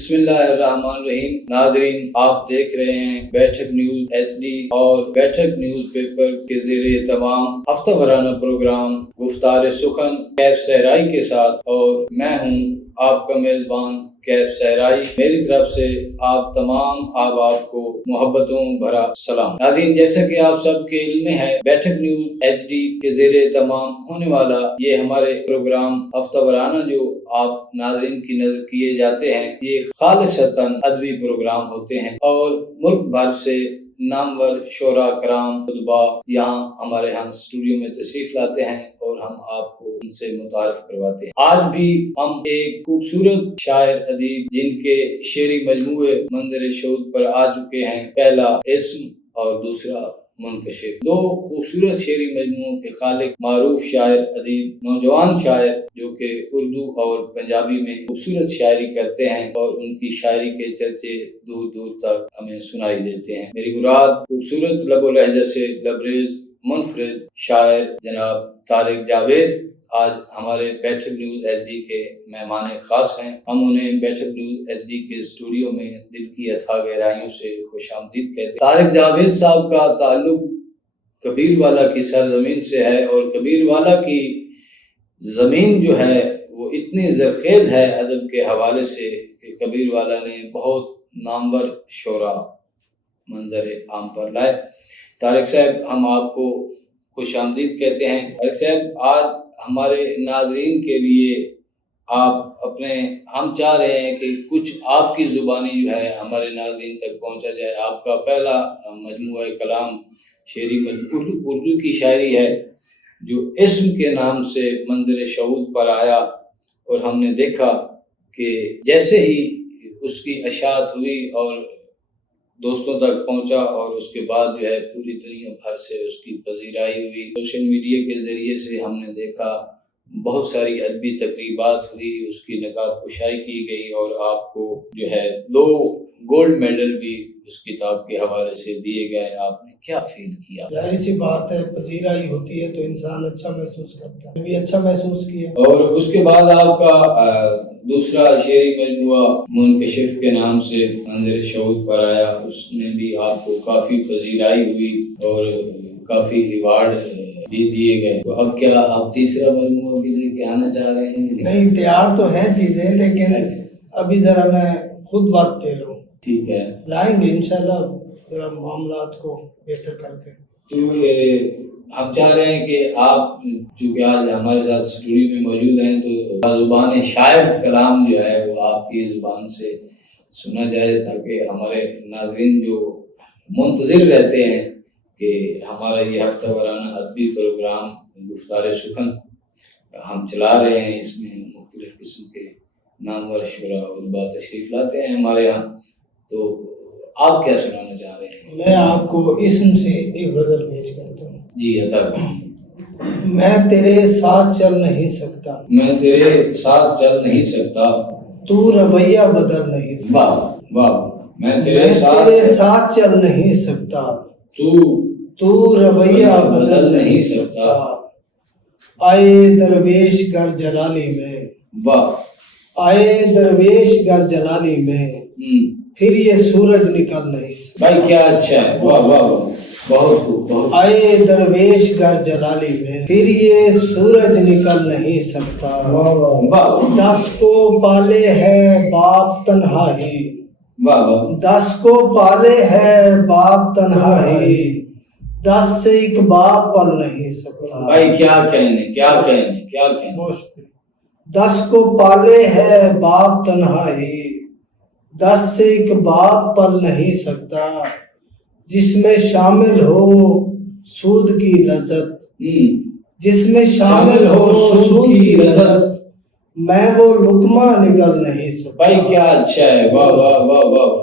بسم اللہ الرحمن الرحیم۔ ناظرین، آپ دیکھ رہے ہیں بیٹھک نیوز HD اور بیٹھک نیوز پیپر کے زیر اہتمام ہفتہ وارانہ پروگرام گفتار سخن کیف صحرائی کے ساتھ، اور میں ہوں آپ کا میزبان کیف صحرائی۔ میری طرف سے آپ تمام احباب کو محبتوں بھرا سلام۔ ناظرین، جیسا کہ آپ سب کے علم میں ہے، بیٹھک نیوز HD کے زیر اہتمام ہونے والا یہ ہمارے پروگرام ہفتہ وارانہ جو آپ ناظرین کی نظر کیے جاتے ہیں، یہ خالصتاً ادبی پروگرام ہوتے ہیں، اور ملک بھر سے نامور شعراء کرام ادبا یہاں ہمارے اسٹوڈیو میں تشریف لاتے ہیں اور ہم آپ کو ان سے متعارف کرواتے ہیں۔ آج بھی ہم ایک خوبصورت شاعر ادیب جن کے شعری مجموعے منظر شہود پر آ چکے ہیں، پہلا اسم اور دوسرا منکشف، دو خوبصورت شعری مجموعوں کے خالق، معروف شاعر ادیب، نوجوان شاعر جو کہ اردو اور پنجابی میں خوبصورت شاعری کرتے ہیں، اور ان کی شاعری کے چرچے دور دور تک ہمیں سنائی دیتے ہیں۔ میری مراد خوبصورت لب و لہجہ سے لبریز منفرد شاعر جناب طارق جاوید آج ہمارے بیٹھک نیوز HD کے مہمان خاص ہیں۔ ہم انہیں بیٹھک نیوز HD کے اسٹوڈیو میں دل کی اتھاہ گہرائیوں سے خوش آمدید کہتے ہیں۔ طارق جاوید صاحب کا تعلق کبیر والا کی سرزمین سے ہے، اور کبیر والا کی زمین جو ہے وہ اتنی زرخیز ہے ادب کے حوالے سے کہ کبیر والا نے بہت نامور شعراء منظر عام پر لائے۔ طارق صاحب، ہم آپ کو خوش آمدید کہتے ہیں۔ طارق صاحب، آج ہمارے ناظرین کے لیے آپ ہم چاہ رہے ہیں کہ کچھ آپ کی زبانی جو ہے ہمارے ناظرین تک پہنچا جائے۔ آپ کا پہلا مجموعہ کلام شعری اردو کی شاعری ہے جو اسم کے نام سے منظر شہود پر آیا، اور ہم نے دیکھا کہ جیسے ہی اس کی اشاعت ہوئی اور دوستوں تک پہنچا، اور اس کے بعد جو ہے پوری دنیا بھر سے اس کی پذیرائی ہوئی۔ سوشل میڈیا کے ذریعے سے ہم نے دیکھا بہت ساری ادبی تقریبات ہوئی، اس کی نقاب کشائی کی گئی، اور آپ کو جو ہے 2 گولڈ میڈل بھی اس کتاب کے حوالے سے دیے گئے۔ آپ نے کیا فیل کیا؟ ظاہر سی بات ہے، پذیرائی ہوتی ہے تو انسان اچھا محسوس کرتا ہے، بھی اچھا محسوس کیا۔ اور اس کے بعد آپ کا دوسرا شعری مجموعہ منکشف کے نام سے منظر شہود پر آیا، اس میں بھی آپ کو کافی پذیرائی ہوئی اور کافی ایوارڈ بھی دیے گئے۔ تو اب کیا آپ تیسرا مجموعہ بھی لے کے آنا چاہ رہے ہیں؟ نہیں، تیار تو ہیں چیزیں، لیکن ابھی ذرا میں خود وقت دے رہا ہوں۔ ٹھیک ہے، لائیں گے انشاءاللہ ذرا معاملات کو بہتر کر کے۔ تو ہم چاہ رہے ہیں کہ آپ چونکہ آج ہمارے ساتھ اسٹوڈیو میں موجود ہیں، تو زبان شاعر کلام جو ہے وہ آپ کی زبان سے سنا جائے، تاکہ ہمارے ناظرین جو منتظر رہتے ہیں کہ ہمارا یہ ہفتہ وارانہ ادبی پروگرام گفتار سخن ہم چلا رہے ہیں، اس میں مختلف قسم کے نامور شعراء ادبا تشریف لاتے ہیں ہمارے یہاں، تو آپ کیا سنانا چاہ رہے ہیں؟ میں آپ کو اسم سے ایک غزل پیش کرتا ہوں۔ جی، عطا کیجیے۔ میں تیرے ساتھ چل نہیں سکتا، میں تیرے ساتھ چل نہیں سکتا، تو رویہ بدل نہیں سکتا۔ واہ واہ، میں تیرے ساتھ چل نہیں سکتا، تو رویہ بدل نہیں سکتا۔ آئے درویش گر جلالی میں، واہ، آئے درویش گر جلالی میں، پھر یہ سورج نکل نہیں سکتا۔ بھائی کیا اچھا ہے، واہ واہ واہ، بہت خوب، بہت۔ آئے درویش گر جلالی میں، پھر یہ سورج نکل نہیں سکتا۔ واہ، 10 کو پالے ہے باپ تنہا ہی، واہ واہ، 10 کو پالے ہے باپ تنہا ہی، 10 سے ایک باپ پل نہیں سکتا۔ بھائی کیا کہنے، کیا کہنے، کیا کہنے۔ بہت شکریہ۔ 10 کو پالے ہے باپ تنہا ہی، 10 سے ایک باپ پل نہیں سکتا۔ جس میں شامل ہو سود کی لذت، جس میں شامل ہو سود کی لذت، میں وہ لقمہ نگل نہیں سکتا۔ بھائی کیا اچھا ہے، واہ واہ واہ واہ۔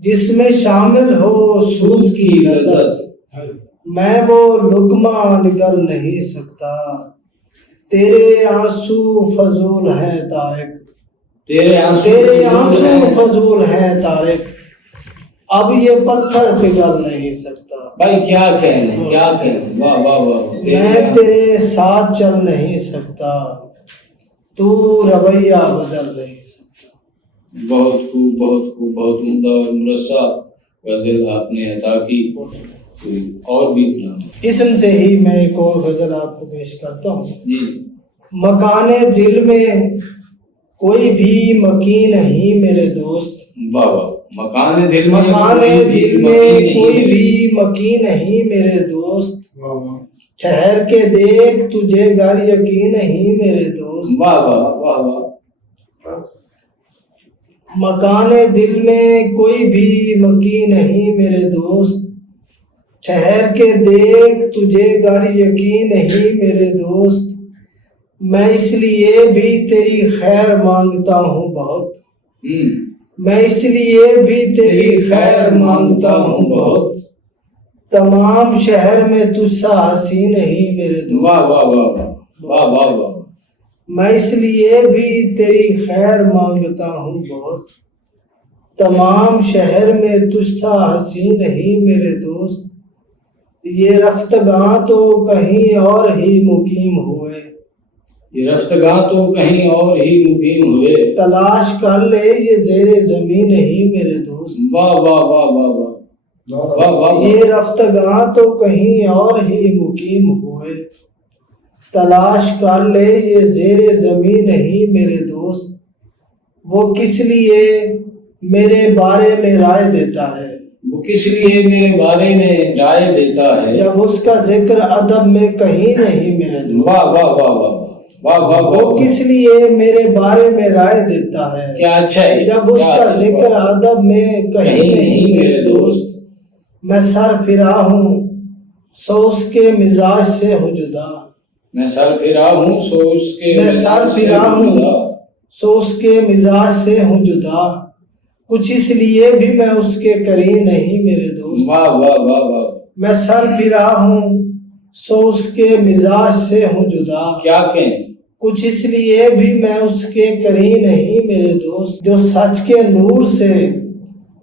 جس میں شامل ہو سود کی لذت، میں وہ لقمہ نگل نہیں سکتا۔ تیرے آنسو فضول ہیں طارق، تیرے آنسو فضول ہیں طارق، اب یہ پتھر پگھل نہیں سکتا۔ بھائی کیا کہنے، کیا کہنے، واہ واہ واہ۔ میں تیرے ساتھ چل نہیں سکتا، تو رویہ بدل نہیں سکتا۔ بہت خوب، بہت خوب، بہت عمدہ اور مرصع غزل آپ نے عطا کی. کوئی اور بھی اسم سے ہی میں ایک اور غزل آپ کو پیش کرتا ہوں. جی. مکان دل میں کوئی بھی مکی نہیں میرے دوست. واہ واہ. مکان دل میں مکان دل میں کوئی بھی مکی نہیں میرے دوست. ٹھہر کے دیکھ تجھے گھر یقین نہیں میرے دوست. واہ واہ واہ واہ. مکان دل میں کوئی بھی مکی نہیں میرے دوست. ٹھہر کے دیکھ تجھے گھر یقین نہیں میرے دوست. میں اس لیے بھی تیری خیر مانگتا ہوں بہت. میں اس لیے بھی تیری خیر مانگتا ہوں بہت. تمام شہر میں تجھ سا ہنسی نہیں میرے دوست. واہ واہ واہ واہ واہ واہ. میں اس لیے بھی تیری خیر مانگتا ہوں بہت. تمام شہر میں تجھ سا ہنسی نہیں میرے دوست. یہ رفتگاں تو کہیں اور ہی مقیم ہوئے. یہ رفتگاں تو کہیں اور ہی مقیم ہوئے. تلاش کر لے یہ زیر زمین نہیں میرے دوست. واہ واہ واہ واہ واہ. واہ واہ. یہ رفتگاں تو کہیں اور ہی مقیم ہوئے. تلاش کر لے یہ زیر زمین نہیں میرے دوست. وہ کس لیے میرے بارے میں رائے دیتا ہے. وہ کس لیے میرے بارے میں رائے دیتا ہے. جب اس کا ذکر ادب میں کہیں نہیں میرے دوست. واہ واہ واہ واہ واہ واہ. وہ کس لیے میرے بارے میں رائے دیتا ہے. کیا اچھا ہے. جب اس کا ذکر ادب میں کہیں نہیں میرے دوست. میں سر پھرا ہوں سو اس کے مزاج سے ہوں جدا. میں سر پھرا ہوں سو اس کے میں سر پھرا ہوں سو اس کے مزاج سے ہوں جدا. کچھ اس لیے بھی میں اس کے قریب نہیں میرے دوست. واہ واہ واہ واہ. میں سر پھرا ہوں سو اس کے مزاج سے ہوں جدا. کیا کہیں. کچھ اس لیے بھی میں اس کے قریب نہیں میرے دوست. جو سچ کے نور سے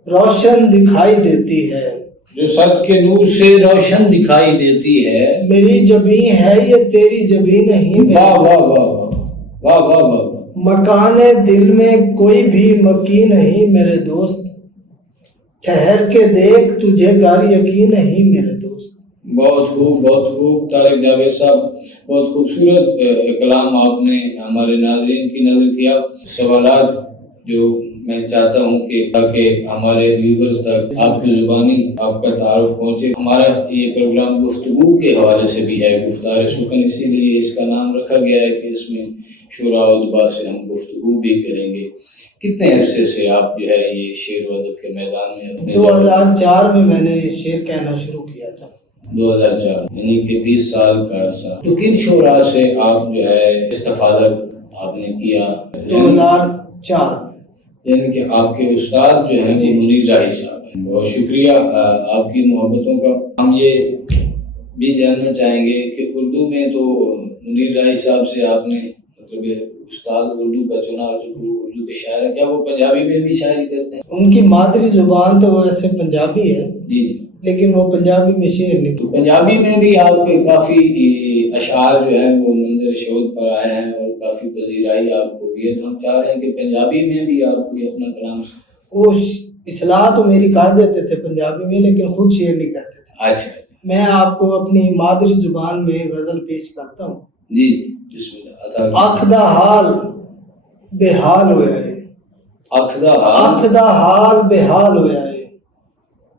روشن دکھائی دیتی ہے. جو سچ کے نور سے روشن دکھائی دیتی ہے. میری جبیں ہے یہ تیری جبیں نہیں میرے واہ واہ واہ واہ واہ واہ. مکان دل میں کوئی بھی مکی نہیں میرے دوست. ٹھہر کے دیکھ تجھے گھر یقین نہیں میرے دوست. بہت خوب، بہت خوب طارق جاوید صاحب. بہت خوبصورت کلام آپ نے ہمارے ناظرین کی نظر کیا. سوالات جو میں چاہتا ہوں کہ تاکہ ہمارے ویورز تک آپ کی زبانی آپ کا تعارف پہنچے. ہمارا یہ پروگرام گفتگو کے حوالے سے بھی ہے، گفتار سخن، اسی لیے اس کا نام رکھا گیا ہے کہ اس میں شعراء و ادباء سے ہم گفتگو بھی کریں گے. کتنے عرصے سے آپ جو ہے یہ شعر و ادب کے میدان میں اپنے 2004 میں نے شعر کہنا شروع کیا تھا. 2004 یعنی کہ 20 سال کا عرصہ. تو کن شعراء سے آپ جو ہے استفادہ آپ نے کیا؟ 2004 یعنی کہ آپ کے استاد جو ہیں وہ منیر راہی صاحب ہیں. بہت شکریہ آپ کی محبتوں کا. ہم یہ بھی جاننا چاہیں گے کہ اردو میں تو منیر راہی صاحب سے آپ نے مطلب استاد اردو کا چنا، جو اردو کے شاعر ہیں، کیا وہ پنجابی میں بھی شاعری کرتے ہیں؟ ان کی مادری زبان تو ویسے پنجابی ہے جی جی، لیکن وہ پنجابی میں شعر نہیں. تو پنجابی میں بھی آپ کے کافی اشعار جو ہیں وہ منظر شہود پر آئے ہیں اور کافی پذیرائی آپ کو بھی ہے. تو ہم چاہ رہے ہیں کہ پنجابی میں بھی آپ کوئی اپنا کلام. وہ اصلاح تو میری کر دیتے تھے پنجابی میں لیکن خود شعر نہیں کہتے تھے. اچھا. میں آپ کو اپنی مادری زبان میں غزل پیش کرتا ہوں. جی بسم اللہ. اکھ دا حال بے حال ہویا ہے. اکھ دا حال بے حال ہویا ہے.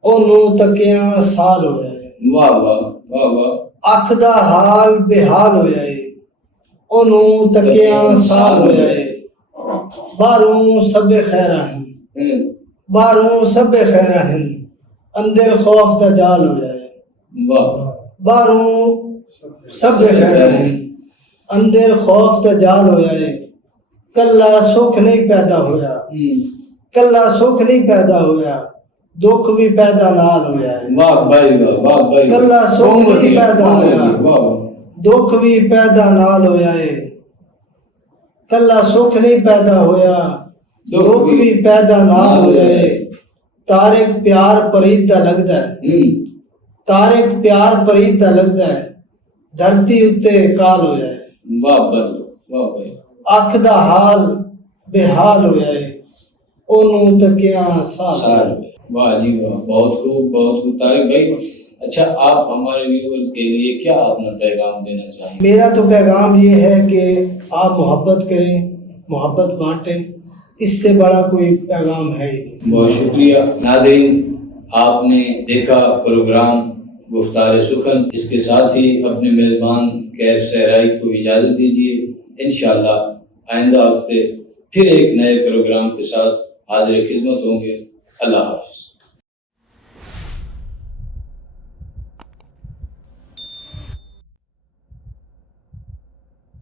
اونوں تکیاں سال ہویا ہے. واہ واہ واہ واہ. اکھ دا حال بے حال ہویا ہے. اونوں تکیاں سال ہویا ہے. باہروں سب خیراں ہیں. باہروں سب خیراں ہیں. اندر خوف دا جال ہویا ہے. واہ. باہروں سب خیراں ہیں. اندر خوف دا جال ہویا ہے. کلا سکھ نہیں پیدا ہویا. کلا سکھ نہیں پیدا ہویا. دکھ بھی پیدا نال ہویا ہے. واہ بھائی واہ. واہ بھائی. کلا سکھ نہیں پیدا ہویا. دکھ بھی پیدا نال ہویا ہے. کلا سکھ نہیں پیدا ہویا. دکھ بھی پیدا نال ہویا ہے. طارق پیار پرید دا لگدا ہے. طارق پیار پرید دا لگدا ہے. دھرتی اتے کال ہویا ہے. واہ بھائی. واہ بھائی. اکھ دا حال بے حال ہویا ہے. اونوں تکیاں سال. واہ جی واہ، بہت خوب طارق بھائی. اچھا، آپ ہمارے ویورز کے لیے کیا اپنا پیغام دینا چاہیں گے؟ میرا تو پیغام یہ ہے کہ آپ محبت کریں، محبت بانٹیں، اس سے بڑا کوئی پیغام ہے ہی نہیں. بہت شکریہ. ناظرین، آپ نے دیکھا پروگرام گفتار سخن. اس کے ساتھ ہی اپنے میزبان کیف صحرائی کو اجازت دیجیے. انشاءاللہ آئندہ ہفتے پھر ایک نئے پروگرام کے ساتھ حاضر خدمت ہوں گے. اللہ حافظ.